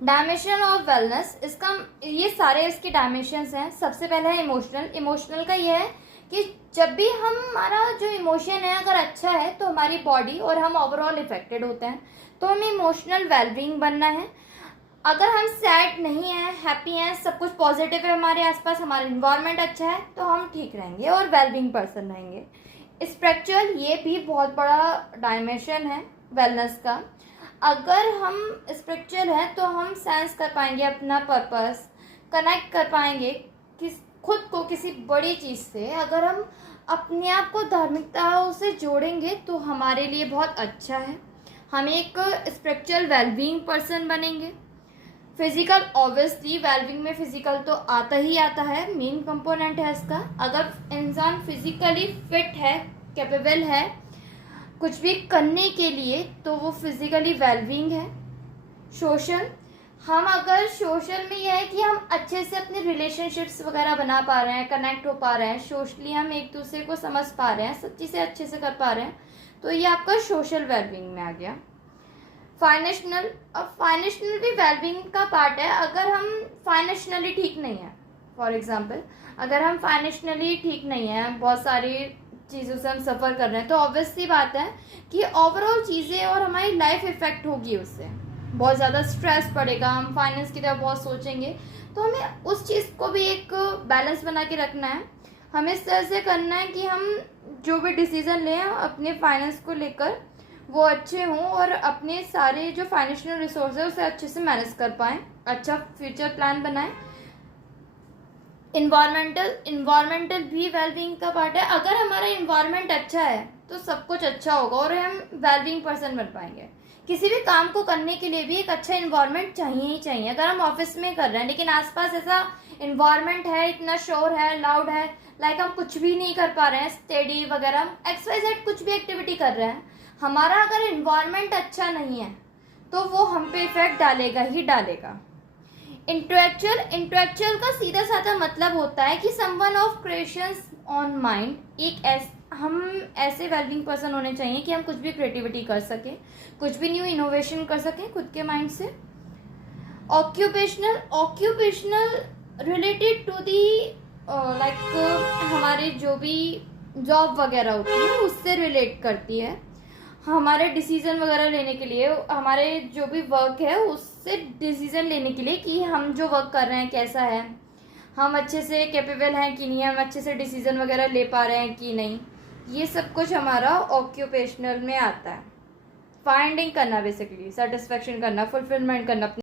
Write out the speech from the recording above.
Dimension of wellness, इसका ये सारे इसके डायमेंशंस हैं। सबसे पहला है इमोशनल। इमोशनल का ये है कि जब भी हमारा जो इमोशन है अगर अच्छा है तो हमारी बॉडी और हम ओवरऑल इफेक्टेड होते हैं, तो हमें इमोशनल वेलबींग बनना है। अगर हम सैड नहीं हैं, हैप्पी हैं, सब कुछ पॉजिटिव है हमारे आसपास, हमारा इन्वायरमेंट अच्छा है, तो हम ठीक रहेंगे और वेलबींग पर्सन रहेंगे। स्पिरिचुअल, ये भी बहुत बड़ा डायमेंशन है वेलनेस का। अगर हम स्पिरिचुअल हैं तो हम सेंस कर पाएंगे अपना पर्पस, कनेक्ट कर पाएंगे किस खुद को किसी बड़ी चीज़ से। अगर हम अपने आप को धार्मिकताओं से जोड़ेंगे तो हमारे लिए बहुत अच्छा है, हम एक स्पिरिचुअल वेलबींग पर्सन बनेंगे। फिजिकल, ऑब्वियसली वेलबींग में फिजिकल तो आता ही आता है, मेन कंपोनेंट है इसका। अगर इंसान फिजिकली फिट है, कैपेबल है कुछ भी करने के लिए, तो वो फिजिकली वेलबींग है। सोशल, हम अगर सोशल में यह है कि हम अच्छे से अपने रिलेशनशिप्स वगैरह बना पा रहे हैं, कनेक्ट हो पा रहे हैं, सोशली हम एक दूसरे को समझ पा रहे हैं, सब चीज़ें अच्छे से कर पा रहे हैं, तो ये आपका सोशल वेलबींग में आ गया। फाइनेंशियल, अब फाइनेंशियल भी वेलबींग का पार्ट है। अगर हम फाइनेंशियली ठीक नहीं है, फॉर एग्जांपल अगर हम फाइनेंशियली ठीक नहीं है, बहुत सारी चीज़ों से हम सफ़र कर रहे हैं, तो ऑब्वियस सी बात है कि ओवरऑल चीज़ें और हमारी लाइफ इफेक्ट होगी उससे, बहुत ज़्यादा स्ट्रेस पड़ेगा, हम फाइनेंस की तरफ बहुत सोचेंगे। तो हमें उस चीज़ को भी एक बैलेंस बना के रखना है। हमें इस तरह से करना है कि हम जो भी डिसीज़न लें अपने फाइनेंस को लेकर वो अच्छे हों और अपने सारे जो फाइनेंशियल रिसोर्स है उसे अच्छे से मैनेज कर पाएँ, अच्छा फ्यूचर प्लान बनाएं। इन्वायरमेंटल भी वेलबींग का पार्ट है। अगर हमारा इन्वायरमेंट अच्छा है तो सब कुछ अच्छा होगा और हम वेलबींग पर्सन बन पाएंगे। किसी भी काम को करने के लिए भी एक अच्छा इन्वायरमेंट चाहिए ही चाहिए। अगर हम ऑफिस में कर रहे हैं लेकिन आसपास ऐसा इन्वायरमेंट है, इतना शोर है, लाउड है, लाइक हम कुछ भी नहीं कर पा रहे हैं, स्टडी वगैरह XYZ कुछ भी एक्टिविटी कर रहे हैं, हमारा अगर इन्वायरमेंट अच्छा नहीं है तो वो हम पे इफेक्ट डालेगा ही डालेगा। इंटेलेक्चुअल का सीधा साधा मतलब होता है कि someone of creations on mind. हम ऐसे वेलबींग पर्सन होने चाहिए कि हम कुछ भी क्रिएटिविटी कर सकें, कुछ भी न्यू इनोवेशन कर सकें खुद के माइंड से। Occupational related to the like हमारे जो भी जॉब वगैरह होती है उससे रिलेट करती है। हमारे डिसीज़न वगैरह लेने के लिए, हमारे जो भी वर्क है उससे डिसीज़न लेने के लिए कि हम जो वर्क कर रहे हैं कैसा है, हम अच्छे से कैपेबल हैं कि नहीं, हम अच्छे से डिसीज़न वगैरह ले पा रहे हैं कि नहीं, ये सब कुछ हमारा ऑक्यूपेशनल में आता है। फाइंडिंग करना, बेसिकली सेटिस्फेक्शन करना, फुलफिलमेंट करना।